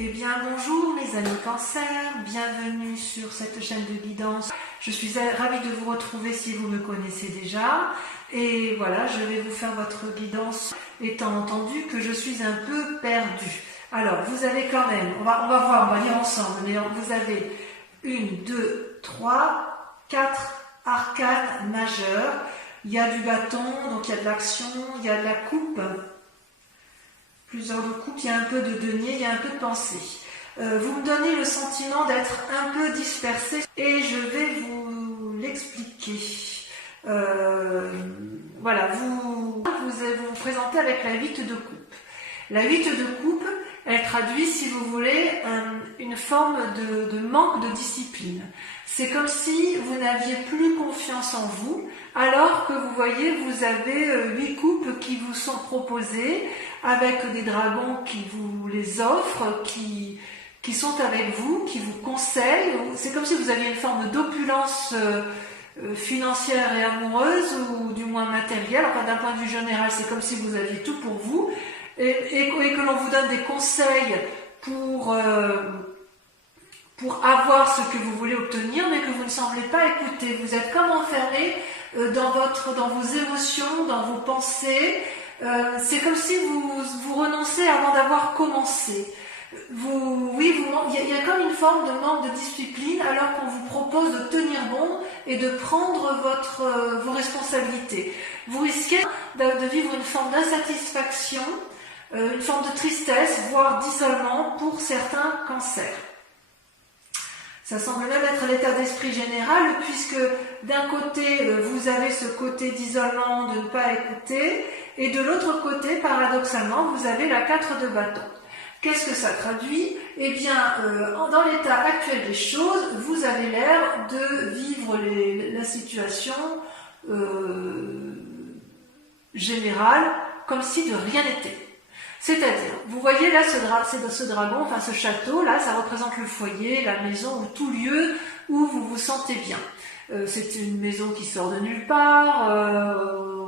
Eh bien bonjour mes amis Cancer, bienvenue sur cette chaîne de guidance. Je suis ravie de vous retrouver si vous me connaissez déjà. Et voilà, je vais vous faire votre guidance étant entendu que je suis un peu perdue. Alors vous avez quand même, on va voir, on va lire ensemble, mais vous avez 1, 2, 3, 4 arcanes majeures. Il y a du bâton, donc il y a de l'action, il y a de la coupe. Plusieurs de coupes, il y a un peu de denier, il y a un peu de pensée. Vous me donnez le sentiment d'être un peu dispersé et je vais vous l'expliquer. Voilà, vous vous présentez avec la 8 de coupe. La 8 de coupe, elle traduit, si vous voulez, une forme de manque de discipline. C'est comme si vous n'aviez plus confiance en vous, alors que vous voyez, vous avez 8 coupes qui vous sont proposées, avec des dragons qui vous les offrent, qui sont avec vous, qui vous conseillent. C'est comme si vous aviez une forme d'opulence financière et amoureuse, ou du moins matérielle. Enfin, d'un point de vue général, c'est comme si vous aviez tout pour vous, et que l'on vous donne des conseils pour avoir ce que vous voulez obtenir, mais que vous ne semblez pas écouter. Vous êtes comme enfermé dans vos émotions, dans vos pensées. C'est comme si vous renoncez avant d'avoir commencé. Il y a comme une forme de manque de discipline, alors qu'on vous propose de tenir bon et de prendre vos responsabilités. Vous risquez de vivre une forme d'insatisfaction, une forme de tristesse, voire d'isolement pour certains cancers. Ça semble même être l'état d'esprit général, puisque d'un côté, vous avez ce côté d'isolement, de ne pas écouter, et de l'autre côté, paradoxalement, vous avez la 4 de bâton. Qu'est-ce que ça traduit? Eh bien, dans l'état actuel des choses, vous avez l'air de vivre la situation générale comme si de rien n'était. C'est-à-dire, vous voyez là ce dragon, enfin ce château, là, ça représente le foyer, la maison, ou tout lieu où vous vous sentez bien. C'est une maison qui sort de nulle part,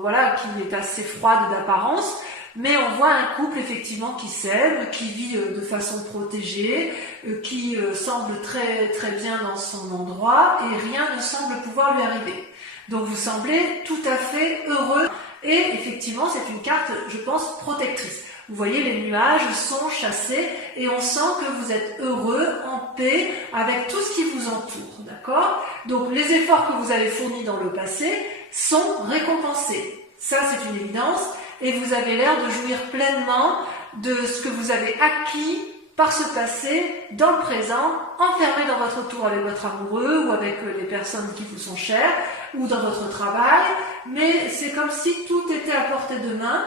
voilà, qui est assez froide d'apparence, mais on voit un couple effectivement qui s'aime, qui vit de façon protégée, qui semble très très bien dans son endroit, et rien ne semble pouvoir lui arriver. Donc vous semblez tout à fait heureux, et effectivement c'est une carte, je pense, protectrice. Vous voyez, les nuages sont chassés et on sent que vous êtes heureux, en paix, avec tout ce qui vous entoure, d'accord? Donc les efforts que vous avez fournis dans le passé sont récompensés. Ça, c'est une évidence. Et vous avez l'air de jouir pleinement de ce que vous avez acquis par ce passé, dans le présent, enfermé dans votre tour avec votre amoureux ou avec les personnes qui vous sont chères, ou dans votre travail. Mais c'est comme si tout était à portée de main.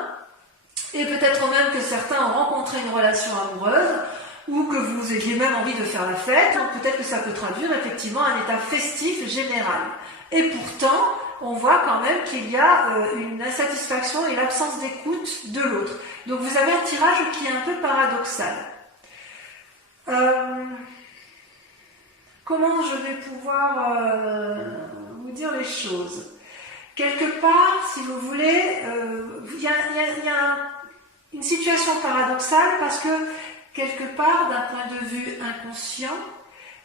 Et peut-être même que certains ont rencontré une relation amoureuse, ou que vous ayez même envie de faire la fête. Donc peut-être que ça peut traduire effectivement un état festif général. Et pourtant, on voit quand même qu'il y a une insatisfaction et l'absence d'écoute de l'autre. Donc vous avez un tirage qui est un peu paradoxal. Comment je vais pouvoir vous dire les choses? Quelque part, si vous voulez, il y a une situation paradoxale, parce que quelque part, d'un point de vue inconscient,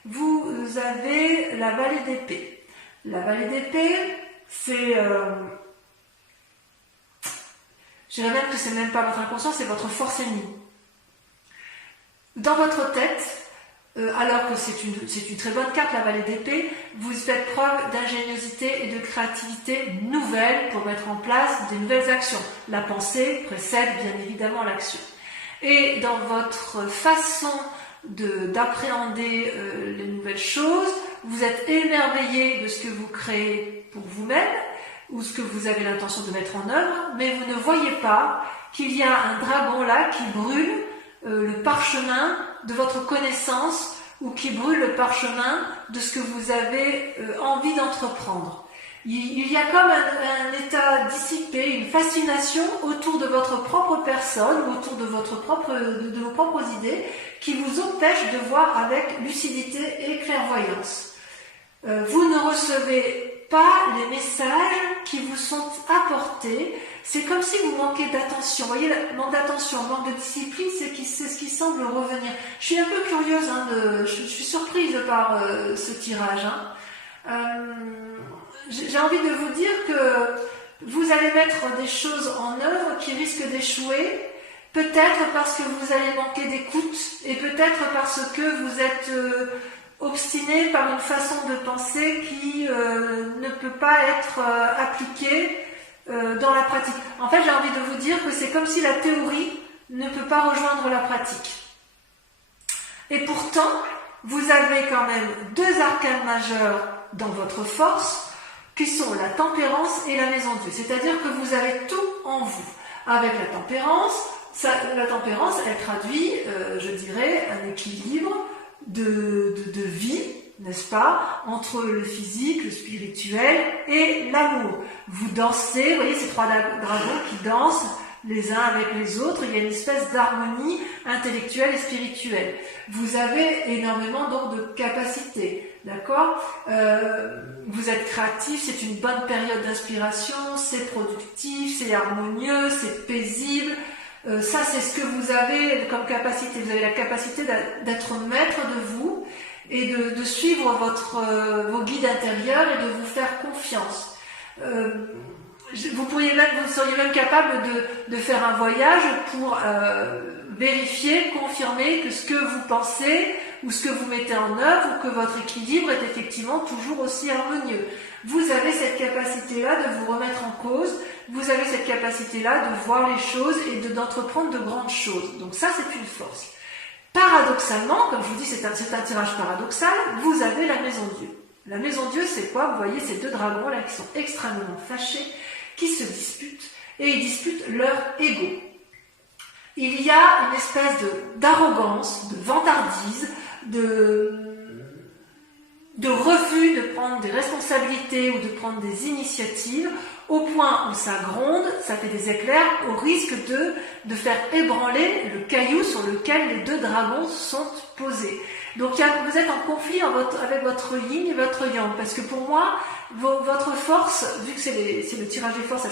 vous avez la vallée d'épée. La vallée d'épée, c'est... je dirais même que c'est même pas votre inconscient, c'est votre force ennemie. Dans votre tête, alors que c'est une très bonne carte, la vallée d'épée, vous faites preuve d'ingéniosité et de créativité nouvelle pour mettre en place des nouvelles actions. La pensée précède bien évidemment l'action. Et dans votre façon d'appréhender les nouvelles choses, vous êtes émerveillé de ce que vous créez pour vous-même, ou ce que vous avez l'intention de mettre en œuvre, mais vous ne voyez pas qu'il y a un dragon là qui brûle le parchemin de votre connaissance, ou qui brûle le parchemin de ce que vous avez envie d'entreprendre. Il y a comme un état dissipé, une fascination autour de votre propre personne, ou autour de vos propres idées, qui vous empêche de voir avec lucidité et clairvoyance. Vous ne recevez pas les messages qui vous sont apportés, c'est comme si vous manquez d'attention. Vous voyez, manque d'attention, manque de discipline, c'est ce qui semble revenir. Je suis un peu curieuse, hein, je suis surprise par ce tirage. J'ai envie de vous dire que vous allez mettre des choses en œuvre qui risquent d'échouer, peut-être parce que vous allez manquer d'écoute, et peut-être parce que vous êtes obstiné par une façon de penser qui ne peut pas être appliquée dans la pratique. En fait, j'ai envie de vous dire que c'est comme si la théorie ne peut pas rejoindre la pratique. Et pourtant, vous avez quand même deux arcanes majeurs dans votre force, qui sont la tempérance et la maison Dieu. C'est-à-dire que vous avez tout en vous. Avec la tempérance, elle traduit, je dirais, un équilibre de vie, n'est-ce pas, entre le physique, le spirituel et l'amour. Vous dansez, vous voyez ces trois dragons qui dansent les uns avec les autres, il y a une espèce d'harmonie intellectuelle et spirituelle. Vous avez énormément donc de capacités, d'accord, vous êtes créatif, c'est une bonne période d'inspiration, c'est productif, c'est harmonieux, c'est paisible. Ça, c'est ce que vous avez comme capacité. Vous avez la capacité d'être maître de vous et de suivre vos guides intérieurs et de vous faire confiance. Vous seriez même capable de faire un voyage pour vérifier, confirmer que ce que vous pensez ou ce que vous mettez en œuvre ou que votre équilibre est effectivement toujours aussi harmonieux. Vous avez cette capacité-là de vous remettre en cause, vous avez cette capacité-là de voir les choses et d'entreprendre de grandes choses. Donc ça, c'est une force. Paradoxalement, comme je vous dis, c'est un tirage paradoxal, vous avez la maison Dieu. La maison Dieu, c'est quoi? Vous voyez ces deux dragons là qui sont extrêmement fâchés, qui se disputent, et ils disputent leur ego. Il y a une espèce d'arrogance, de vantardise, de refus de prendre des responsabilités ou de prendre des initiatives, au point où ça gronde, ça fait des éclairs, au risque de faire ébranler le caillou sur lequel les deux dragons sont posés. Donc vous êtes en conflit avec votre yin et votre yang, parce que pour moi, votre force, vu que c'est le tirage des forces,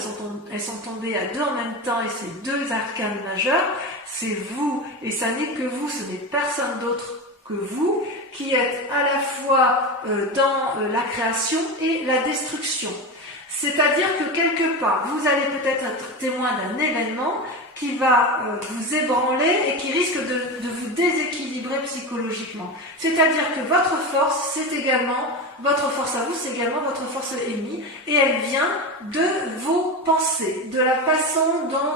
elles sont tombées à deux en même temps, et c'est deux arcanes majeurs, c'est vous, et ça n'est que vous, ce n'est personne d'autre que vous, qui êtes à la fois dans la création et la destruction. C'est-à-dire que quelque part, vous allez peut-être être témoin d'un événement qui va vous ébranler et qui risque de vous déséquilibrer psychologiquement. C'est-à-dire que votre force, votre force à vous, c'est également votre force ennemie, et elle vient de vos pensées, de la façon dont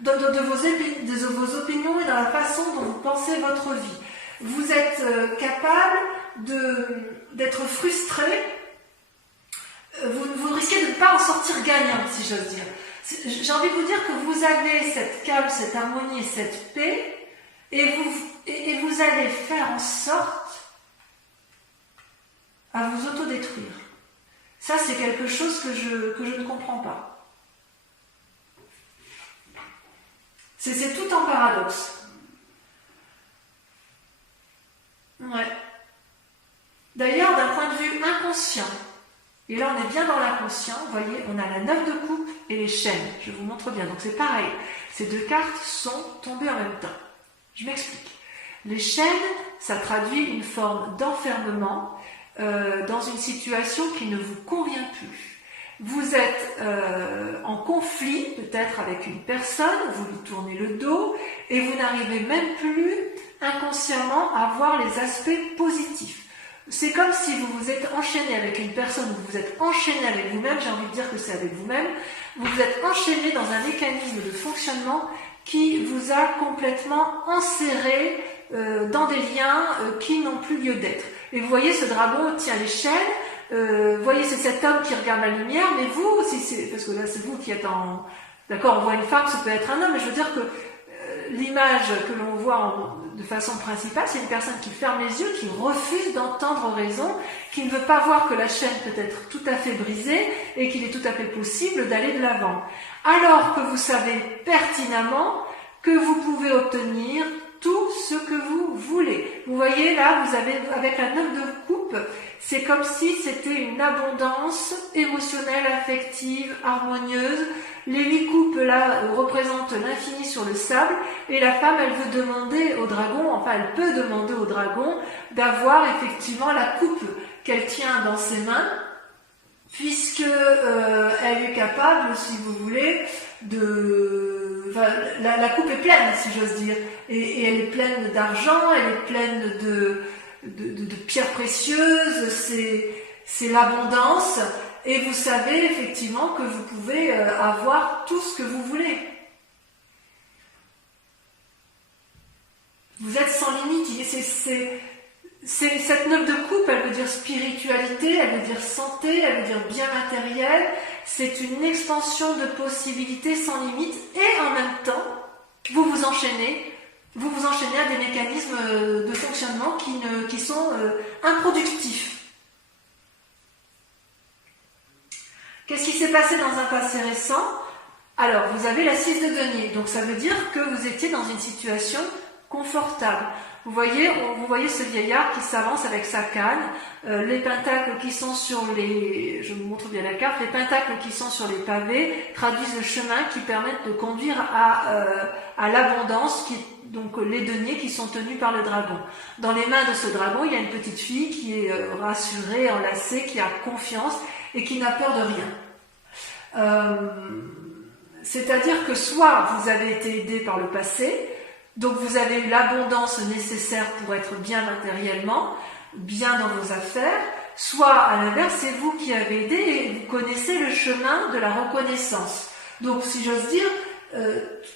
de vos opinions et dans la façon dont vous pensez votre vie. Vous êtes capable d'être frustré, vous risquez de ne pas en sortir gagnant, si j'ose dire. J'ai envie de vous dire que vous avez cette calme, cette harmonie et cette paix, et vous allez faire en sorte à vous autodétruire. Ça, c'est quelque chose que je ne comprends pas. C'est tout en paradoxe. Ouais. D'ailleurs, d'un point de vue inconscient, et là on est bien dans l'inconscient, vous voyez, on a la 9 de coupe et les chaînes. Je vous montre bien, donc c'est pareil. Ces deux cartes sont tombées en même temps. Je m'explique. Les chaînes, ça traduit une forme d'enfermement dans une situation qui ne vous convient plus. Vous êtes en conflit peut-être avec une personne, vous lui tournez le dos et vous n'arrivez même plus inconsciemment à voir les aspects positifs. C'est comme si vous vous êtes enchaîné avec une personne, vous vous êtes enchaîné avec vous-même, j'ai envie de dire que c'est avec vous-même, vous vous êtes enchaîné dans un mécanisme de fonctionnement qui vous a complètement enserré dans des liens qui n'ont plus lieu d'être. Et vous voyez, ce dragon tient les chaînes, vous voyez, c'est cet homme qui regarde la lumière, mais vous, parce que là c'est vous qui êtes en... D'accord, on voit une femme, ça peut être un homme, mais je veux dire que l'image que l'on voit de façon principale, c'est une personne qui ferme les yeux, qui refuse d'entendre raison, qui ne veut pas voir que la chaîne peut être tout à fait brisée et qu'il est tout à fait possible d'aller de l'avant. Alors que vous savez pertinemment que vous pouvez obtenir tout ce que vous voulez. Vous voyez là, vous avez avec la 9 de coupe, C'est comme si c'était une abondance émotionnelle, affective, harmonieuse. Les 8 coupes là représentent l'infini sur le sable et la femme elle veut demander au dragon, enfin elle peut demander au dragon d'avoir effectivement la coupe qu'elle tient dans ses mains puisque elle est capable, si vous voulez, de... Enfin, la coupe est pleine, si j'ose dire, et elle est pleine d'argent, elle est pleine de pierres précieuses, c'est l'abondance, et vous savez effectivement que vous pouvez avoir tout ce que vous voulez. Vous êtes sans limite, cette 9 de coupe, elle veut dire spiritualité, elle veut dire santé, elle veut dire bien matériel. C'est une expansion de possibilités sans limite et en même temps, vous vous enchaînez à des mécanismes de fonctionnement qui sont improductifs. Qu'est-ce qui s'est passé dans un passé récent? Alors, vous avez la 6 de denier, donc ça veut dire que vous étiez dans une situation confortable. Vous voyez ce vieillard qui s'avance avec sa canne, les pentacles qui sont sur les... Je vous montre bien la carte. Les pentacles qui sont sur les pavés traduisent le chemin qui permettent de conduire à l'abondance, donc les deniers qui sont tenus par le dragon. Dans les mains de ce dragon, il y a une petite fille qui est rassurée, enlacée, qui a confiance et qui n'a peur de rien. C'est-à-dire que soit vous avez été aidé par le passé, donc vous avez eu l'abondance nécessaire pour être bien matériellement, bien dans vos affaires, soit à l'inverse, c'est vous qui avez aidé et vous connaissez le chemin de la reconnaissance. Donc si j'ose dire,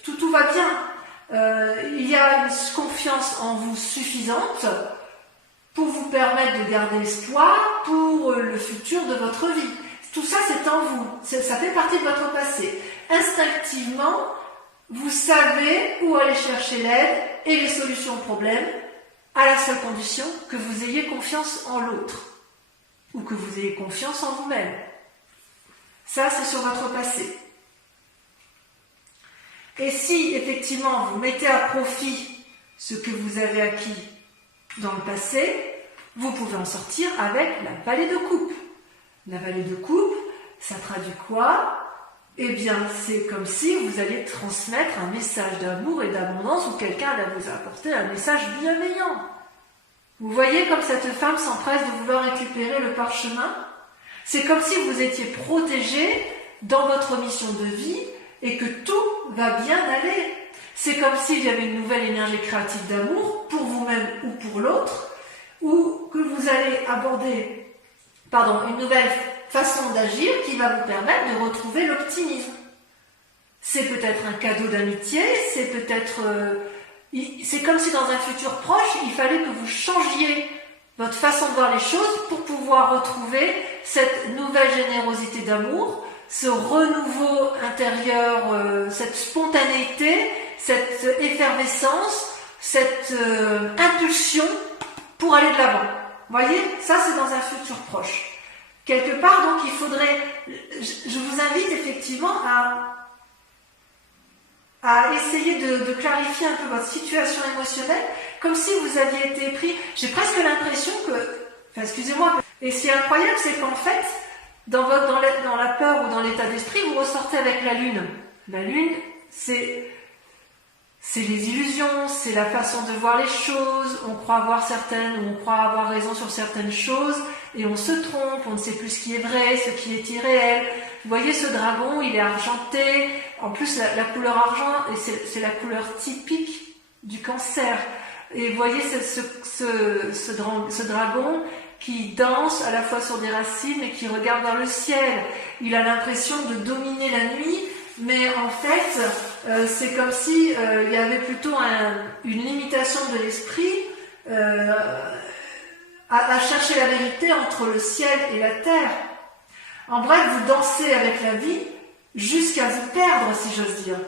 tout va bien. Il y a une confiance en vous suffisante pour vous permettre de garder espoir pour le futur de votre vie. Tout ça, c'est en vous. Ça fait partie de votre passé. Instinctivement, vous savez où aller chercher l'aide et les solutions aux problèmes, à la seule condition que vous ayez confiance en l'autre, ou que vous ayez confiance en vous-même. Ça, c'est sur votre passé. Et si, effectivement, vous mettez à profit ce que vous avez acquis dans le passé, vous pouvez en sortir avec la vallée de coupe. La vallée de coupe, ça traduit quoi? Eh bien, c'est comme si vous alliez transmettre un message d'amour et d'abondance ou quelqu'un va vous apporter un message bienveillant. Vous voyez comme cette femme s'empresse de vouloir récupérer le parchemin? C'est comme si vous étiez protégé dans votre mission de vie et que tout va bien aller. C'est comme s'il y avait une nouvelle énergie créative d'amour pour vous-même ou pour l'autre, ou que vous allez aborder une nouvelle façon d'agir qui va vous permettre de retrouver l'optimisme. C'est peut-être un cadeau d'amitié, c'est peut-être... c'est comme si dans un futur proche, il fallait que vous changiez votre façon de voir les choses pour pouvoir retrouver cette nouvelle générosité d'amour, ce renouveau intérieur, cette spontanéité, cette effervescence, cette impulsion pour aller de l'avant. Vous voyez, ça c'est dans un futur proche. Quelque part, donc, il faudrait... Je vous invite effectivement à essayer de clarifier un peu votre situation émotionnelle, comme si vous aviez été pris... J'ai presque l'impression que... Enfin, excusez-moi. Et ce qui est incroyable, c'est qu'en fait, dans la peur ou dans l'état d'esprit, vous ressortez avec la lune. La lune, c'est les illusions, c'est la façon de voir les choses. On croit avoir raison sur certaines choses et on se trompe, on ne sait plus ce qui est vrai, ce qui est irréel. Vous voyez ce dragon, il est argenté. En plus, la couleur argent, c'est la couleur typique du cancer. Et vous voyez ce dragon qui danse à la fois sur des racines et qui regarde vers le ciel. Il a l'impression de dominer la nuit, mais en fait, c'est comme si il y avait plutôt une limitation de l'esprit à chercher la vérité entre le ciel et la terre. En bref, vous dansez avec la vie jusqu'à vous perdre, si j'ose dire.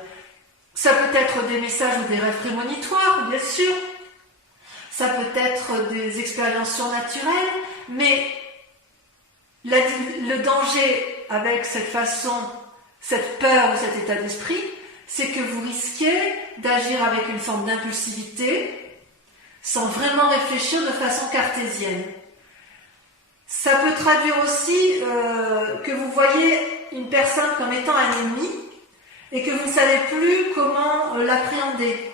Ça peut être des messages ou des rêves prémonitoires, bien sûr. Ça peut être des expériences surnaturelles, mais le danger avec cette peur ou cet état d'esprit, c'est que vous risquez d'agir avec une forme d'impulsivité sans vraiment réfléchir de façon cartésienne. Ça peut traduire aussi que vous voyez une personne comme étant un ennemi et que vous ne savez plus comment l'appréhender.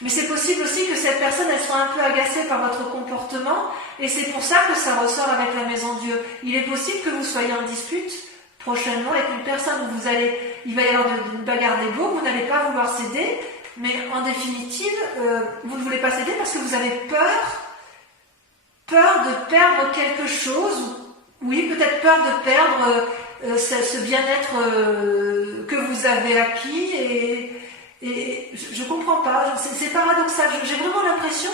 Mais c'est possible aussi que cette personne elle soit un peu agacée par votre comportement et c'est pour ça que ça ressort avec la Maison Dieu. Il est possible que vous soyez en dispute prochainement avec une personne où il va y avoir une bagarre d'ego, vous n'allez pas vouloir céder, mais en définitive, vous ne voulez pas céder parce que vous avez peur de perdre quelque chose, oui, peut-être peur de perdre ce bien-être que vous avez acquis et je ne comprends pas, c'est paradoxal, j'ai vraiment l'impression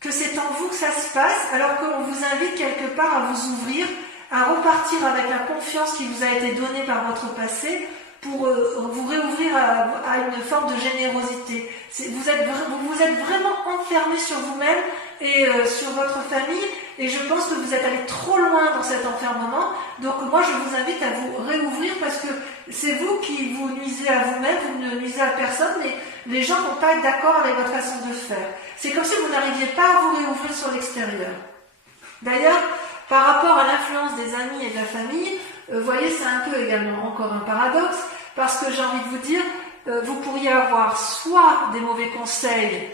que c'est en vous que ça se passe alors qu'on vous invite quelque part à vous ouvrir, à repartir avec la confiance qui vous a été donnée par votre passé pour vous réouvrir à une forme de générosité. Vous êtes vraiment enfermé sur vous-même et sur votre famille et je pense que vous êtes allé trop loin dans cet enfermement. Donc moi je vous invite à vous réouvrir parce que c'est vous qui vous nuisez à vous-même, vous ne nuisez à personne mais les gens ne vont pas être d'accord avec votre façon de faire. C'est comme si vous n'arriviez pas à vous réouvrir sur l'extérieur. D'ailleurs, par rapport à l'influence des amis et de la famille, vous voyez, c'est un peu également encore un paradoxe, parce que j'ai envie de vous dire, vous pourriez avoir soit des mauvais conseils,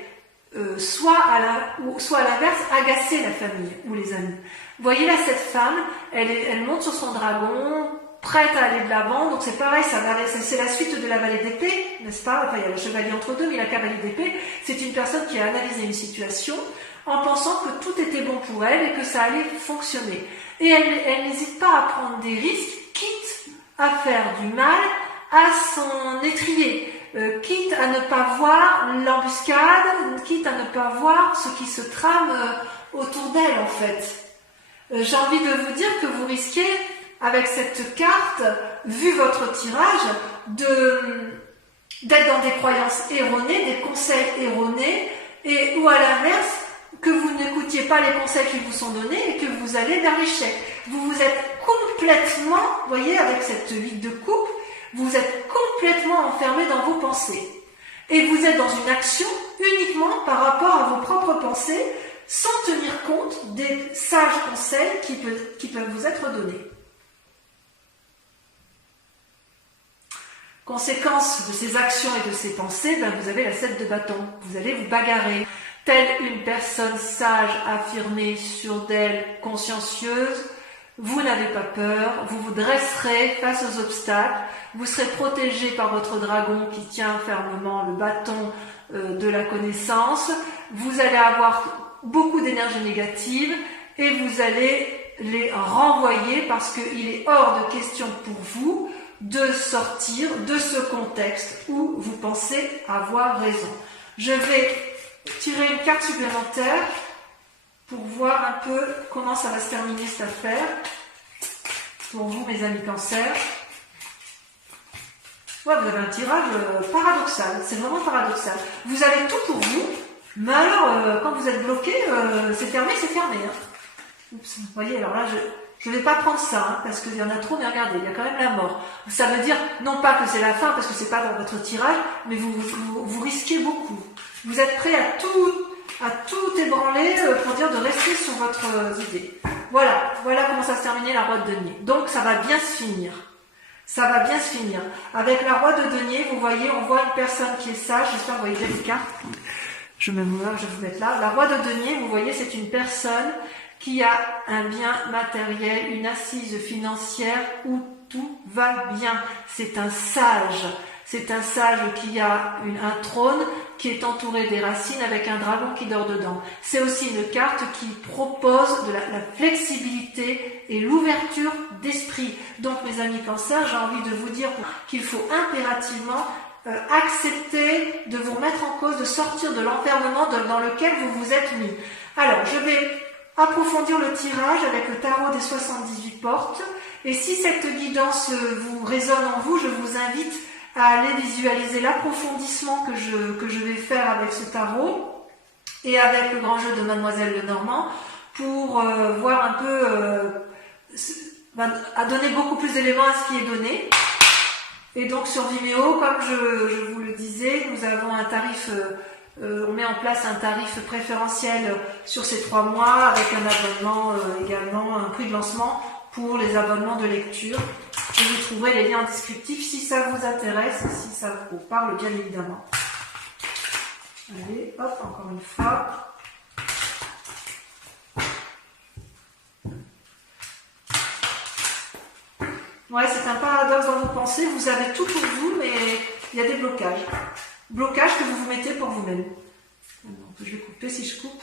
soit à l'inverse, agacer la famille ou les amis. Vous voyez là, cette femme, elle monte sur son dragon, prête à aller de l'avant, donc c'est pareil, c'est la suite de la vallée d'épée, n'est-ce pas? Enfin, il y a le chevalier entre deux, mais la cavalier d'épée, c'est une personne qui a analysé une situation en pensant que tout était bon pour elle et que ça allait fonctionner. Et elle n'hésite pas à prendre des risques, quitte à faire du mal à son étrier, quitte à ne pas voir l'embuscade, quitte à ne pas voir ce qui se trame autour d'elle en fait. J'ai envie de vous dire que vous risquez, avec cette carte, vu votre tirage, d'être dans des croyances erronées, des conseils erronés, ou à l'inverse, que vous n'écoutiez pas les conseils qui vous sont donnés et que vous allez vers l'échec. Vous vous êtes complètement, vous voyez, avec cette 8 de coupe, vous êtes complètement enfermé dans vos pensées. Et vous êtes dans une action uniquement par rapport à vos propres pensées, sans tenir compte des sages conseils qui peuvent vous être donnés. Conséquence de ces actions et de ces pensées, vous avez la 7 de bâton. Vous allez vous bagarrer. Telle une personne sage, affirmée, sûre d'elle, consciencieuse, vous n'avez pas peur, vous vous dresserez face aux obstacles, vous serez protégé par votre dragon qui tient fermement le bâton de la connaissance, vous allez avoir beaucoup d'énergie négative et vous allez les renvoyer parce qu'il est hors de question pour vous de sortir de ce contexte où vous pensez avoir raison. Je vais tirer une carte supplémentaire pour voir un peu comment ça va se terminer cette affaire pour vous mes amis cancer. Ouais, vous avez un tirage paradoxal, c'est vraiment paradoxal. Vous avez tout pour vous, mais alors quand vous êtes bloqué, c'est fermé. Hein. Oups, vous voyez, alors là je ne vais pas prendre ça, hein, parce qu'il y en a trop, mais regardez, il y a quand même la mort. Ça veut dire, non pas que c'est la fin, parce que c'est pas dans votre tirage, mais vous risquez beaucoup. Vous êtes prêt à tout ébranler pour dire de rester sur votre idée. Voilà comment ça se terminait la roue de denier. Donc ça va bien se finir. Ça va bien se finir. Avec la roue de denier, vous voyez, on voit une personne qui est sage. J'espère que vous voyez bien les cartes. Je vais vous mettre là. La roue de denier, vous voyez, c'est une personne qui a un bien matériel, une assise financière où tout va bien. C'est un sage. C'est un sage qui a un trône qui est entouré des racines avec un dragon qui dort dedans. C'est aussi une carte qui propose de la flexibilité et l'ouverture d'esprit. Donc mes amis cancer, j'ai envie de vous dire qu'il faut impérativement accepter de vous remettre en cause, de sortir de l'enfermement dans lequel vous vous êtes mis. Alors, je vais approfondir le tirage avec le tarot des 78 portes. Et si cette guidance vous résonne en vous, je vous invite à aller visualiser l'approfondissement que je vais faire avec ce tarot et avec le grand jeu de Mademoiselle Lenormand pour voir un peu, à donner beaucoup plus d'éléments à ce qui est donné. Et donc sur Vimeo, comme je vous le disais, nous avons un tarif on met en place un tarif préférentiel sur ces 3 mois avec un abonnement également, un prix de lancement pour les abonnements de lecture. Et vous trouverez les liens en descriptif si ça vous intéresse, si ça vous parle bien évidemment. Allez, hop, encore une fois. Ouais, c'est un paradoxe dans vos pensées. Vous avez tout pour vous, mais il y a des blocages. Blocages que vous vous mettez pour vous-même. Donc, je vais couper si je coupe.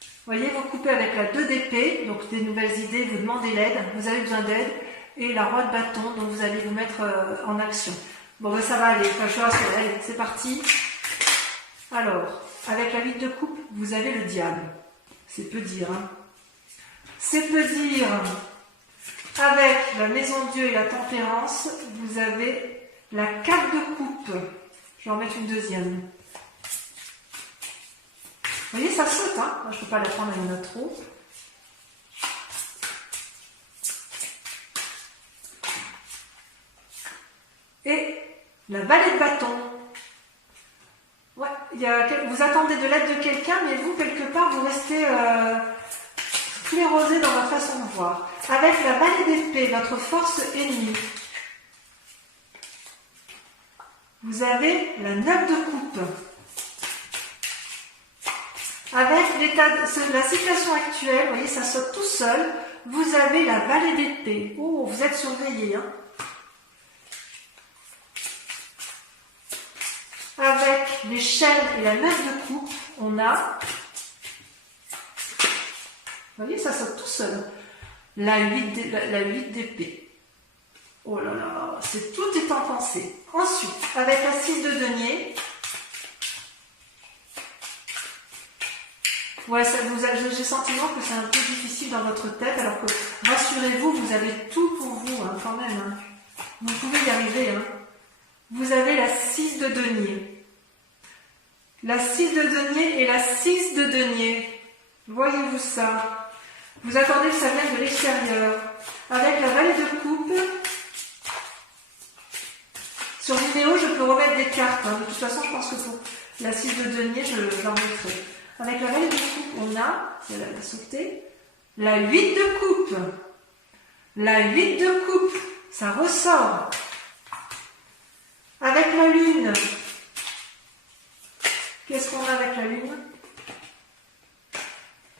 Vous voyez, vous coupez avec la 2 d'épée, donc des nouvelles idées, vous demandez l'aide, vous avez besoin d'aide, et la roi de bâton, donc vous allez vous mettre en action. Bon, ben, ça va aller, enfin, je rassure, allez, c'est parti. Alors, avec la 8 de coupe, vous avez le diable. C'est peu dire, hein. C'est peu dire. Avec la maison Dieu et la tempérance, vous avez la 4 de coupe. Je vais en mettre une deuxième. Vous voyez, ça saute, hein. Moi, je ne peux pas la prendre, il y en a trop. Et la vallée de bâton. Ouais, vous attendez de l'aide de quelqu'un, mais vous, quelque part, vous restez sclérosé dans votre façon de voir. Avec la vallée d'épée, votre force ennemie. Vous avez la 9 de coupe. Avec la situation actuelle, vous voyez, ça saute tout seul. Vous avez la vallée d'épée. Oh, vous êtes surveillé, hein. Avec l'échelle et la 9 de coupe, on a, vous voyez, ça saute tout seul. La 8 d'épée. Oh là là, tout est en pensée. Ensuite, avec la 6 de denier, ouais, j'ai le sentiment que c'est un peu difficile dans votre tête, alors que, rassurez-vous, vous avez tout pour vous, hein, quand même. Hein. Vous pouvez y arriver. Hein. Vous avez la 6 de denier. La 6 de denier et la 6 de denier. Voyez-vous ça? Vous attendez que ça vienne de l'extérieur. Avec la vallée de coupe, sur vidéo, je peux remettre des cartes. Hein. De toute façon, je pense que pour la 6 de denier, j'en mettrai. Avec la vallée de coupe, on a, si elle a sauté, la 8 de coupe. La 8 de coupe, ça ressort. Avec la lune, qu'est-ce qu'on a avec la lune?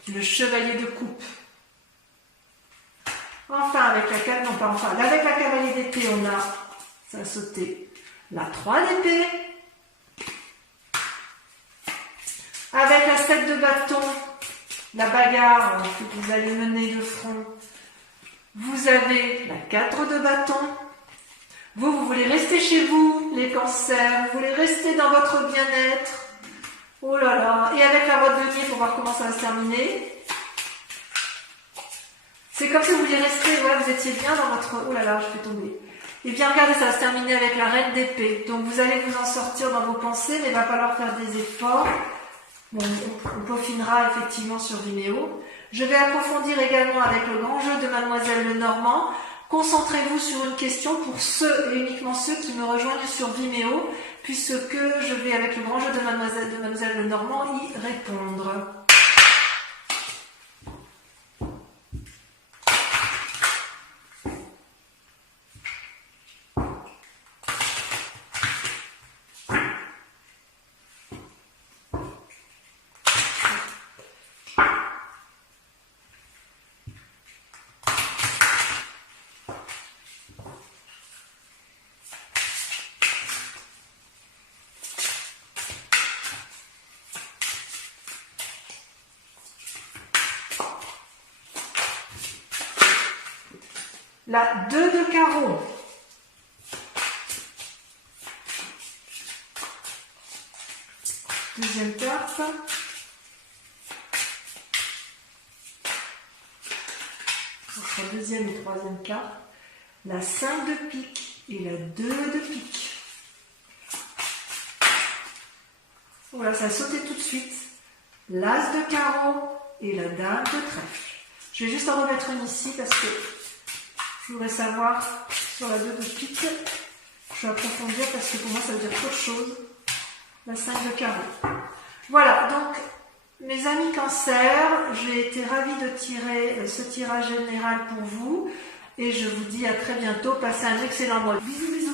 Le chevalier de coupe. Enfin, avec la cavalier d'épée, on a, ça a sauté, la 3 d'épée. Avec la 7 de bâton, la bagarre que vous allez mener de front, vous avez la 4 de bâton. Vous voulez rester chez vous, les cancers, vous voulez rester dans votre bien-être. Oh là là, et avec la roi de denier pour voir comment ça va se terminer. C'est comme si vous vouliez rester, voilà, vous étiez bien dans votre... Oh là là, je vais tomber. Et bien regardez, ça va se terminer avec la reine d'épée. Donc vous allez vous en sortir dans vos pensées, mais il va falloir faire des efforts. Bon, on peaufinera effectivement sur Vimeo. Je vais approfondir également avec le grand jeu de Mademoiselle Lenormand. Concentrez-vous sur une question pour ceux et uniquement ceux qui me rejoignent sur Vimeo, puisque je vais avec le grand jeu de Mademoiselle Lenormand y répondre. La 2 de carreau. Deuxième carte. Entre deuxième et troisième carte. La 5 de pique et la 2 de pique. Voilà, ça a sauté tout de suite. L'as de carreau et la dame de trèfle. Je vais juste en remettre une ici parce que je voudrais savoir sur la 2 de pique. Je vais approfondir parce que pour moi ça veut dire trop de choses. La 5 de carreau. Cancer, j'ai été ravie de tirer ce tirage général pour vous et je vous dis à très bientôt. Passez un excellent mois. Bisous, bisous.